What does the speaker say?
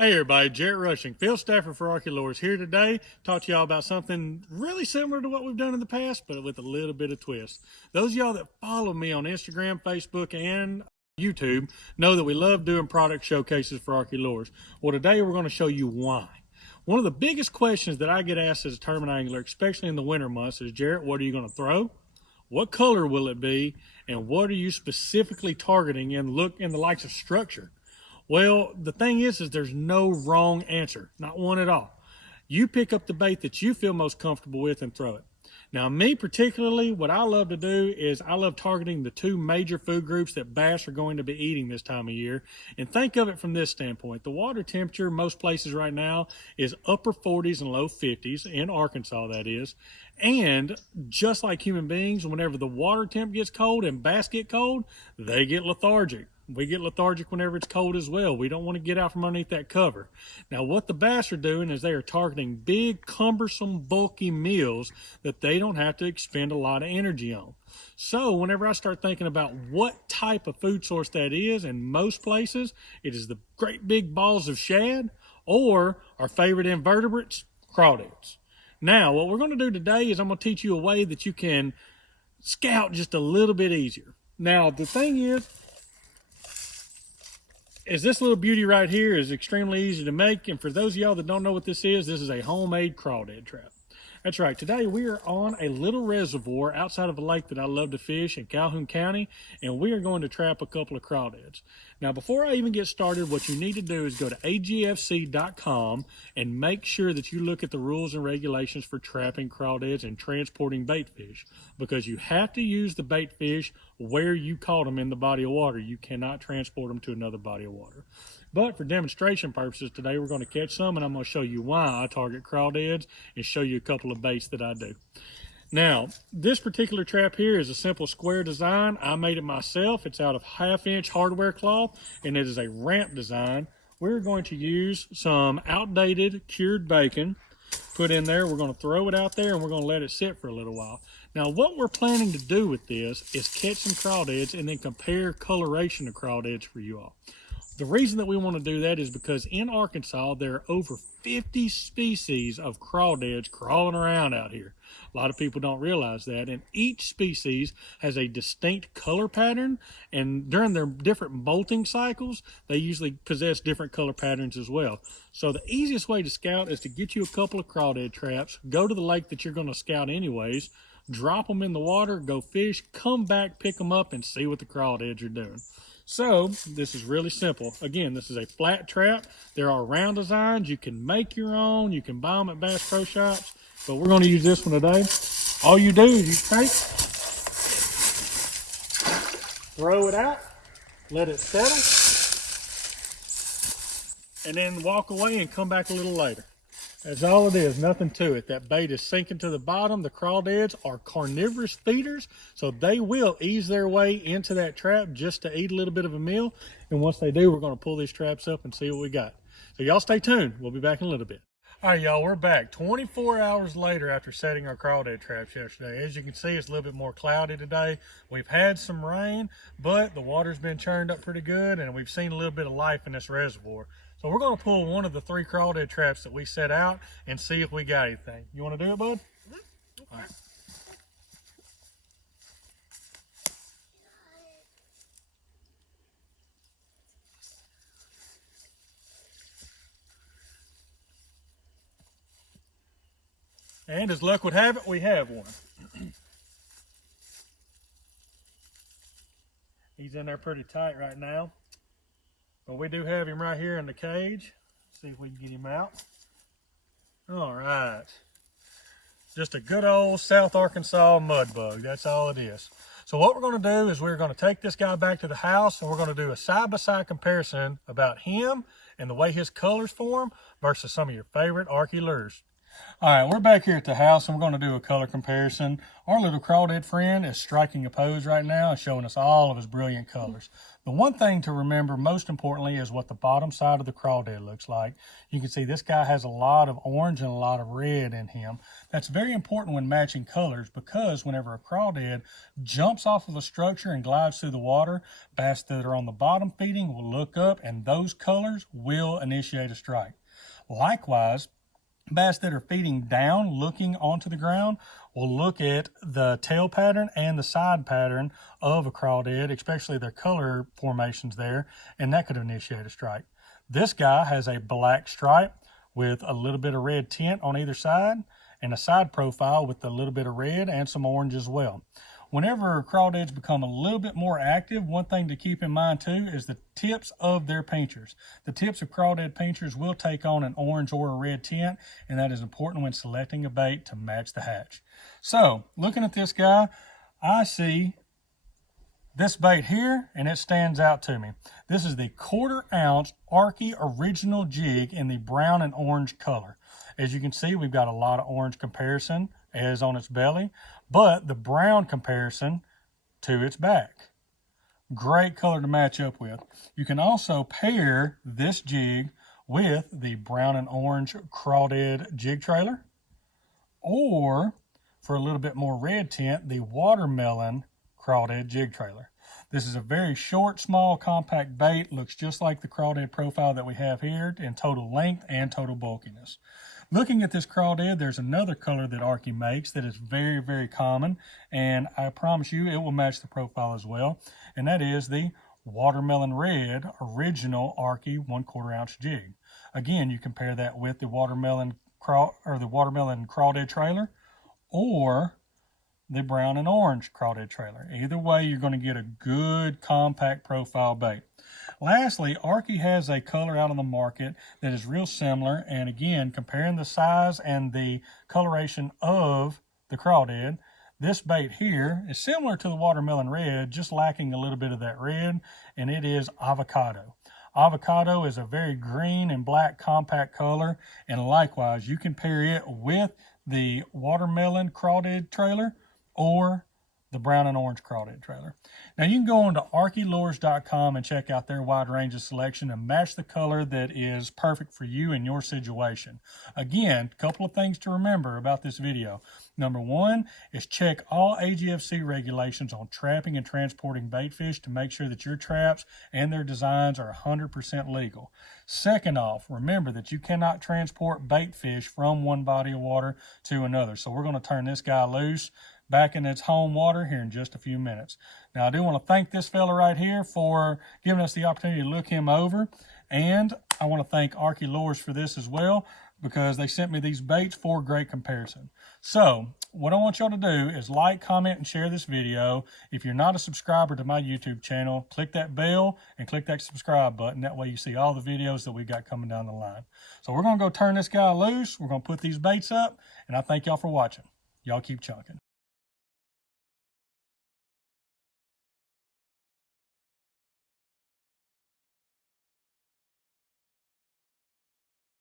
Hey everybody, Jarrett Rushing, field staffer for Arkie Lures here today. Talk to y'all about something really similar to what we've done in the past, but with a little bit of twist. Those of y'all that follow me on Instagram, Facebook, and YouTube know that we love doing product showcases for Arkie Lures. Well, today we're going to show you why. One of the biggest questions that I get asked as a tournament angler, especially in the winter months, is Jarrett, what are you going to throw? What color will it be? And what are you specifically targeting in the likes of structure? Well, the thing is there's no wrong answer, not one at all. You pick up the bait that you feel most comfortable with and throw it. Now, me particularly, what I love to do is I love targeting the two major food groups that bass are going to be eating this time of year. And think of it from this standpoint. The water temperature most places right now is upper 40s and low 50s, in Arkansas that is. And just like human beings, whenever the water temp gets cold and bass get cold, they get lethargic. We get lethargic whenever it's cold as well. We don't want to get out from underneath that cover. Now, what the bass are doing is they are targeting big, cumbersome, bulky meals that they don't have to expend a lot of energy on. So whenever I start thinking about what type of food source that is, in most places, it is the great big balls of shad or our favorite invertebrates, crawdads. Now, what we're going to do today is I'm going to teach you a way that you can scout just a little bit easier. Now, the thing is this little beauty right here is extremely easy to make. And for those of y'all that don't know what this is a homemade crawdad trap. That's right. Today we are on a little reservoir outside of a lake that I love to fish in Calhoun County, and we are going to trap a couple of crawdads. Now, before I even get started, what you need to do is go to agfc.com and make sure that you look at the rules and regulations for trapping crawdads and transporting bait fish, because you have to use the bait fish where you caught them in the body of water. You cannot transport them to another body of water. But for demonstration purposes today, we're going to catch some, and I'm going to show you why I target crawdads and show you a couple of baits that I do. Now, this particular trap here is a simple square design. I made it myself. It's out of 1/2-inch hardware cloth, and it is a ramp design. We're going to use some outdated cured bacon, put in there. We're going to throw it out there, and we're going to let it sit for a little while. Now, what we're planning to do with this is catch some crawdads and then compare coloration of crawdads for you all. The reason that we want to do that is because in Arkansas, there are over 50 species of crawdads crawling around out here. A lot of people don't realize that. And each species has a distinct color pattern. And during their different molting cycles, they usually possess different color patterns as well. So the easiest way to scout is to get you a couple of crawdad traps, go to the lake that you're going to scout anyways, drop them in the water, go fish, come back, pick them up, and see what the crawdads are doing. So this is really simple. Again, this is a flat trap. There are round designs. You can make your own. You can buy them at Bass Pro Shops. But we're going to use this one today. All you do is you take, throw it out, let it settle, and then walk away and come back a little later. That's all it is, nothing to it. That bait is sinking to the bottom. The crawdads are carnivorous feeders, so they will ease their way into that trap just to eat a little bit of a meal. And once they do, we're going to pull these traps up and see what we got. So y'all stay tuned. We'll be back in a little bit. All right, y'all, we're back 24 hours later after setting our crawdad traps yesterday. As you can see, it's a little bit more cloudy today. We've had some rain, but the water's been churned up pretty good, and we've seen a little bit of life in this reservoir. So we're going to pull one of the 3 crawdad traps that we set out and see if we got anything. You want to do it, bud? Mm-hmm. All right. And as luck would have it, we have one. He's in there pretty tight right now. But we do have him right here in the cage. Let's see if we can get him out. All right. Just a good old South Arkansas mud bug. That's all it is. So what we're going to do is we're going to take this guy back to the house, and we're going to do a side-by-side comparison about him and the way his colors form versus some of your favorite Arkie lures. All right, we're back here at the house and we're going to do a color comparison. Our little crawdad friend is striking a pose right now and showing us all of his brilliant colors. The one thing to remember most importantly is what the bottom side of the crawdad looks like. You can see this guy has a lot of orange and a lot of red in him. That's very important when matching colors because whenever a crawdad jumps off of a structure and glides through the water, bass that are on the bottom feeding will look up and those colors will initiate a strike. Likewise, bass that are feeding down, looking onto the ground, will look at the tail pattern and the side pattern of a crawdad, especially their color formations there, and that could initiate a strike. This guy has a black stripe with a little bit of red tint on either side, and a side profile with a little bit of red and some orange as well. Whenever crawdads become a little bit more active, one thing to keep in mind too is the tips of their pinchers. The tips of crawdad pinchers will take on an orange or a red tint, and that is important when selecting a bait to match the hatch. So, looking at this guy, I see this bait here, and it stands out to me. This is the 1/4 ounce Arkie original jig in the brown and orange color. As you can see, we've got a lot of orange comparison as on its belly, but the brown comparison to its back. Great color to match up with. You can also pair this jig with the brown and orange crawdad jig trailer, or for a little bit more red tint, the watermelon crawdad jig trailer. This is a very short, small, compact bait. Looks just like the crawdad profile that we have here in total length and total bulkiness. Looking at this crawdad, there's another color that Arkie makes that is very, very common, and I promise you it will match the profile as well, and that is the watermelon red original Arkie 1/4 ounce jig. Again, you compare that with the watermelon crawdad trailer or the brown and orange crawdad trailer. Either way, you're going to get a good compact profile bait. Lastly, Arkie has a color out on the market that is real similar, and again, comparing the size and the coloration of the crawdad, this bait here is similar to the watermelon red, just lacking a little bit of that red, and it is avocado. Avocado is a very green and black compact color, and likewise, you can pair it with the watermelon crawdad trailer or the brown and orange crawdad trailer. Now you can go on to arkielures.com and check out their wide range of selection and match the color that is perfect for you and your situation. Again, a couple of things to remember about this video. Number one is check all AGFC regulations on trapping and transporting bait fish to make sure that your traps and their designs are 100% legal. Second off, remember that you cannot transport bait fish from one body of water to another. So we're going to turn this guy loose back in its home water here in just a few minutes. Now, I do want to thank this fella right here for giving us the opportunity to look him over, and I want to thank Arkie Lures for this as well, because they sent me these baits for great comparison. So, what I want y'all to do is like, comment, and share this video. If you're not a subscriber to my YouTube channel, click that bell and click that subscribe button. That way you see all the videos that we got coming down the line. So we're going to go turn this guy loose. We're going to put these baits up, and I thank y'all for watching. Y'all keep chunking.